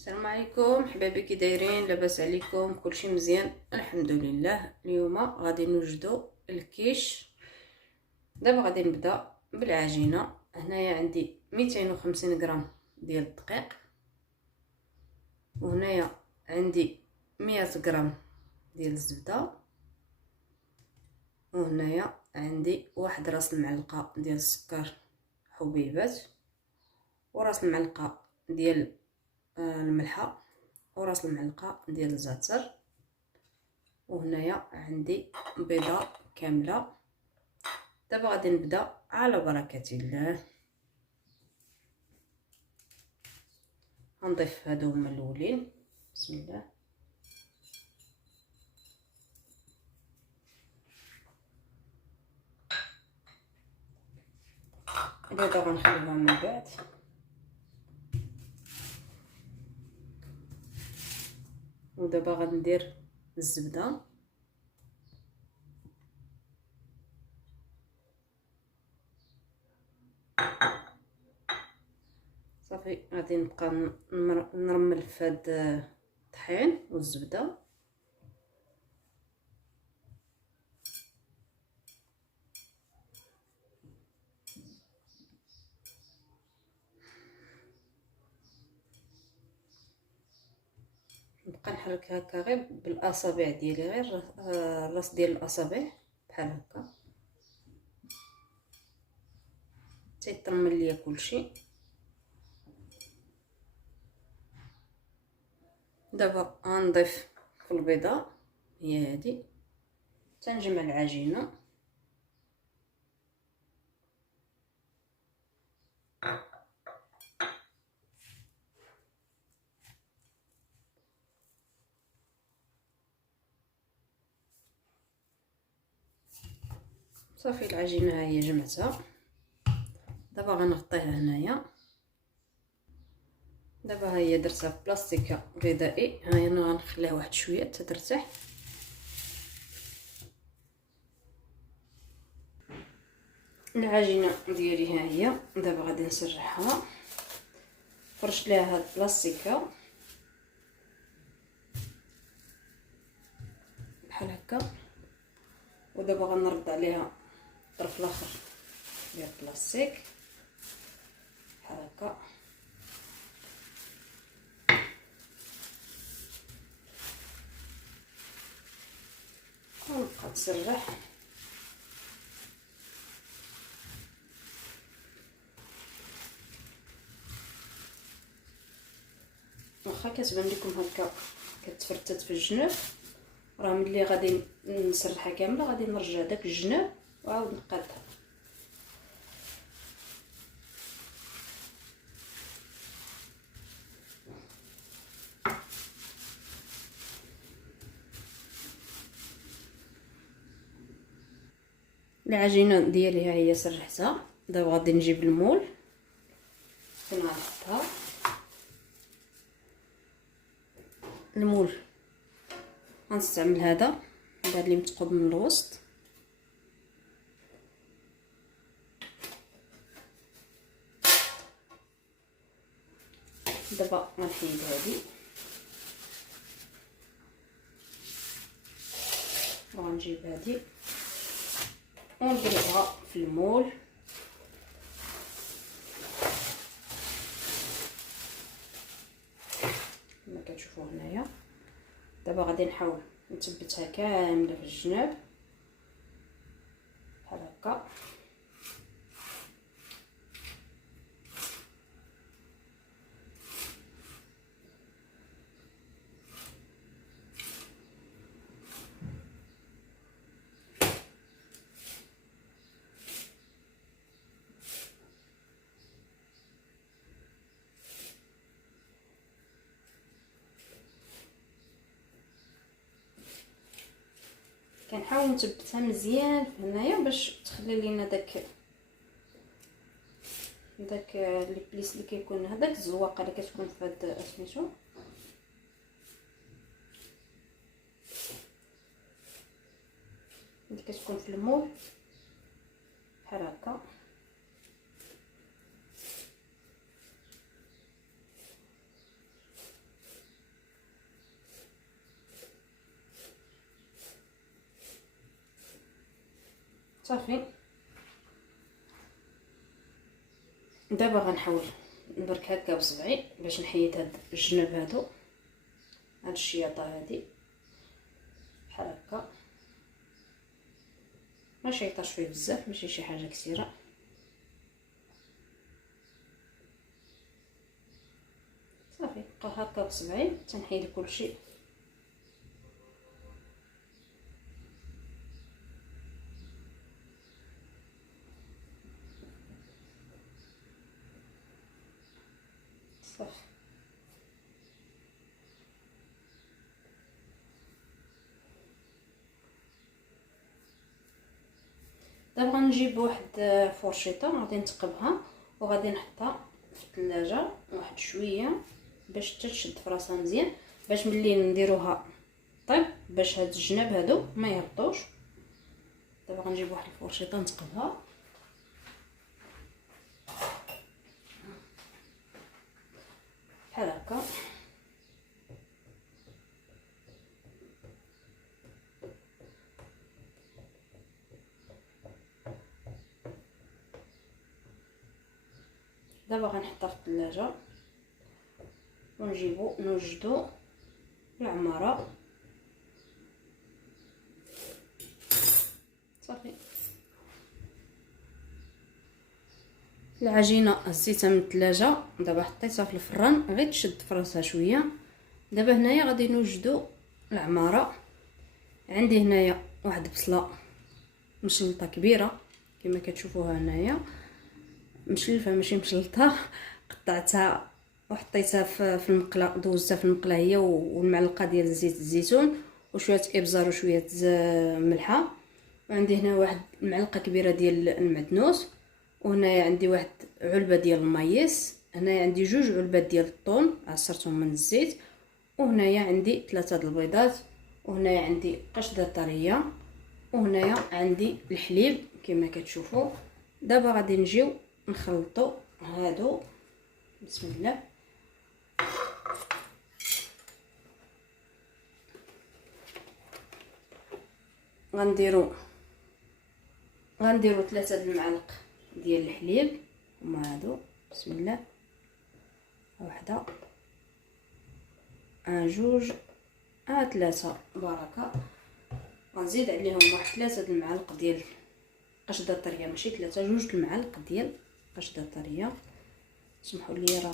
السلام عليكم حبايبي، كي دايرين؟ لاباس عليكم؟ كلشي مزيان الحمد لله. اليوم غادي نوجدوا الكيش. دابا غادي نبدا بالعجينه. هنايا عندي 250 غرام ديال الدقيق، وهنايا عندي 100 غرام ديال الزبده، وهنايا عندي واحد راس المعلقه ديال السكر حبيبات، وراس المعلقه ديال الملحه، وراس المعلقه ديال الزعتر، وهنايا عندي بيضه كامله. دابا غادي نبدا على بركه الله. غنضيف هادو هما الاولين. بسم الله. البيضه غنخليوها من بعد. ودابا غندير الزبده. صافي غادي نبقى نرمل في هاد الطحين والزبده. نبقى نحرك هكا غير بالاصابع ديالي، غير الراس ديال الاصابع بحال هكا تيطمن ليا كلشي. دابا غنضيف في البيضه هي هادي، تنجمع العجينه. صافي العجينه ها هي جمعتها. دابا غنغطيها هنايا. دابا ها هي درتها في بلاستيكه غذائي. ها انا غنخليها واحد شويه حتى ترتاح. العجينه ديالي ها هي. دابا غادي نسرحها. فرشت ليها هاد البلاستيكه بحال هكا، ودابا غنرد عليها الطرف الاخر ديال البلاستيك بحال هكا. ونبقى نسرح. واخا كتبان لكم هكا كتفرتت في الجناب، راه ملي غادي نسرحها كامله غادي نرجع داك الجناب وعاود نقادها. العجينه ديالي ها هي سرحتها. دابا غادي نجيب المول فين غنحطها. المول غنستعمل هذا اللي متقوب من الوسط. دابا غنحيد هذه وغنجيب هذه ونضربها في المول. كما كتشوفوا هنايا. دابا غادي نحاول نثبتها كامله في الجناب بحال هكا. كنحاول نثبتها مزيان هنايا باش تخلي لينا داك لي بليس اللي كيكون هذاك الزواقه اللي كتكون في هاد سميتو اللي كتكون في المول بحال هكا. صافي. دابا غنحاول نبرك هكا بصبعي باش نحيد هاد الجناب هادو، هاد الشياطه هادي بحال هكا، ما شيطاش فيه بزاف، ماشي شي حاجه كثيره. صافي بقى هكا بصبعي تنحيد كلشي. صافي دابا غنجيب واحد فرشيطه غادي نثقبها وغادي نحطها في الثلاجه واحد شويه باش تشد في راسها مزيان، باش ملي نديروها طيب باش هاد الجناب هادو ما يهبطوش. دابا غنجيب واحد الفرشيطه نثقبها بحال هكا. دابا غنحطها في الثلاجه ونجيبو نوجدو العماره. صافي العجينه هزيتها من الثلاجه، دابا حطيتها في الفران غير تشد في راسها شويه. دابا هنايا غادي نوجدو العماره. عندي هنايا واحد بصله مشلطه كبيره كما كتشوفوها هنايا، مشلفه ماشي مشلطه، قطعتها وحطيتها في المقله، دوزتها في المقله هي والمعلقه ديال زيت الزيتون وشويه ابزار وشويه ملحه. وعندي هنا واحد معلقه كبيره ديال المعدنوس، وهنايا عندي واحد علبه ديال المايس، هنايا عندي جوج علبات ديال الثوم عصرتهم من الزيت، وهنايا عندي 3 د البيضات، وهنايا عندي قشده طريه، وهنايا عندي الحليب كما كتشوفوا. دابا غادي نجيو نخلطوا هادو بسم الله. غنديروا 3 د المعالق ديال الحليب، هما هادو بسم الله، واحده جوج 3 بركه. غنزيد عليهم واحد 3 د المعالق ديال قشده طريه، ماشي 3، 2 د المعالق ديال قشده طريه. سمحوا لي راه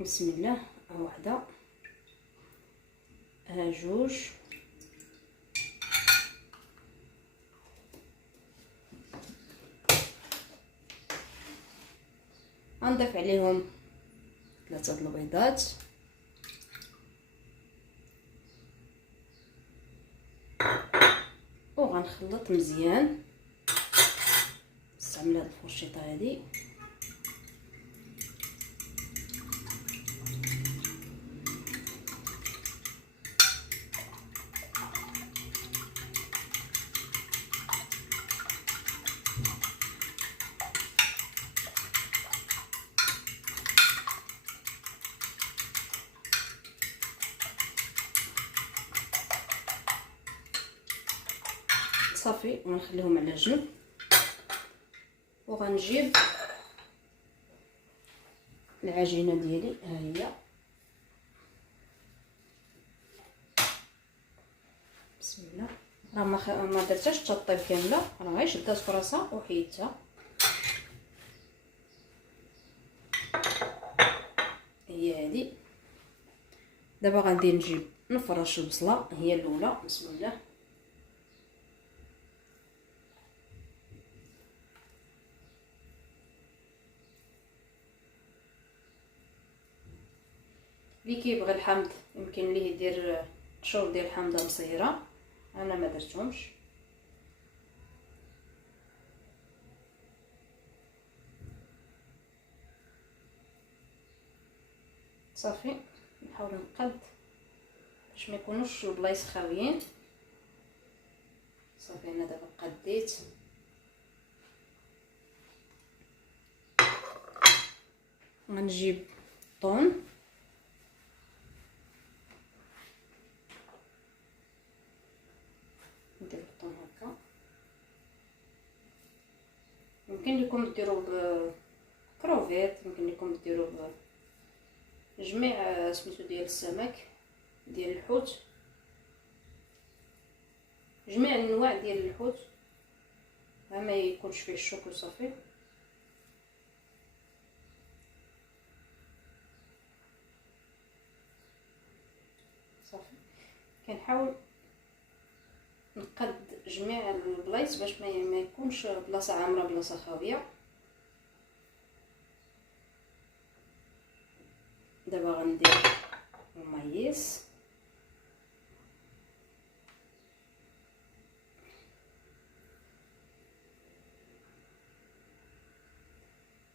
بسم الله، واحده جوج غنضيف عليهم 3 د البيضات، وغنخلط مزيان. نستعمل هاد الفرشيطه هادي. صافي ونخليهم على جنب، وغنجيب العجينه ديالي ها هي بسم الله. راه ما درتهاش تطيب كامله، راه غير شدات في راسها وحيدتها هي هذه. دابا غادي نجيب نفرش البصله هي الاولى بسم الله. اللي كيبغي الحامض يمكن ليه يدير قشور ديال الحامضه مصيره، انا ما درتهمش. صافي نحاول نقاد باش ما يكونوش البلايص خاويين. صافي انا دابا قديت. غنجيب الطون يمكن لكم ديروا بكروفيت، يمكن لكم ديروا بجميع سميتو ديال السمك ديال الحوت، جميع الانواع ديال الحوت، ما يكونش فيه الشوك وصافي. صافي كنحاول نقد جميع البلايص باش ما يكونش بلاصه عامره بلاصه خاويه. دابا غندير المايس،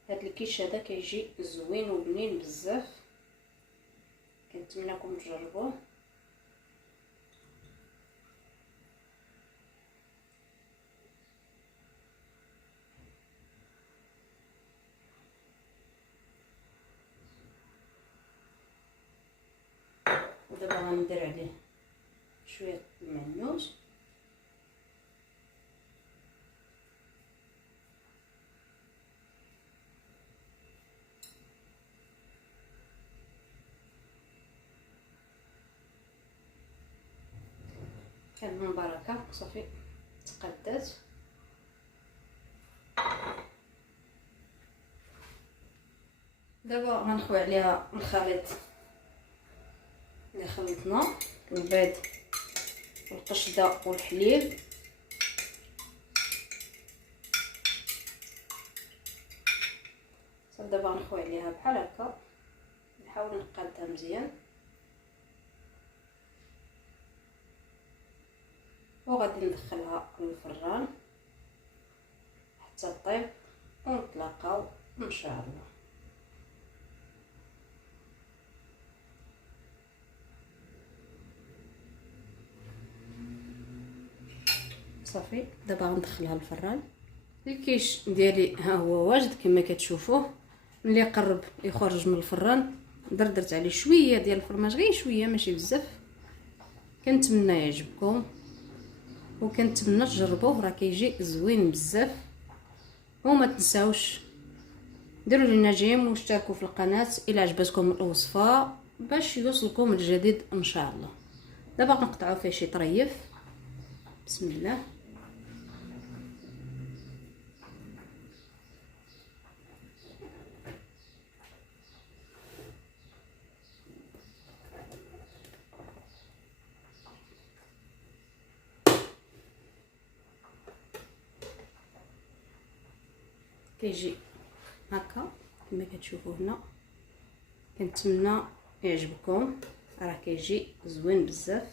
هاد الكيش هذا كيجي زوين وبنين بزاف، كنتمنىكم تجربوه. ودابا غندير عليه شويه المعنوس، كان من بركه. صافي تقدات. دابا غنخوي عليها الخليط اللي خلطنا، البيض والقشده والحليب. صافي دابا غنخوي عليها بحال هكا، نحاول نقادها مزيان وغادي ندخلها للفران حتى طيب ونتلاقاو ان شاء الله. صافي دابا غندخلها للفران. الكيش ديالي ها هو واجد كما كتشوفوه، ملي قرب يخرج من الفران درت عليه شويه ديال الفرماج، غير شويه ماشي بزاف. كنتمنى يعجبكم وكنتمنى تجربوه، راه كيجي زوين بزاف. وما تنساوش ديروا لنا جيم واشتركوا في القناه الى عجبتكم الوصفه باش يوصلكم الجديد ان شاء الله. دابا غنقطعوا فيه شي طريف. بسم الله. كيجي هكا كما كتشوفوا هنا. كنتمنى يعجبكم، راه كيجي زوين بزاف.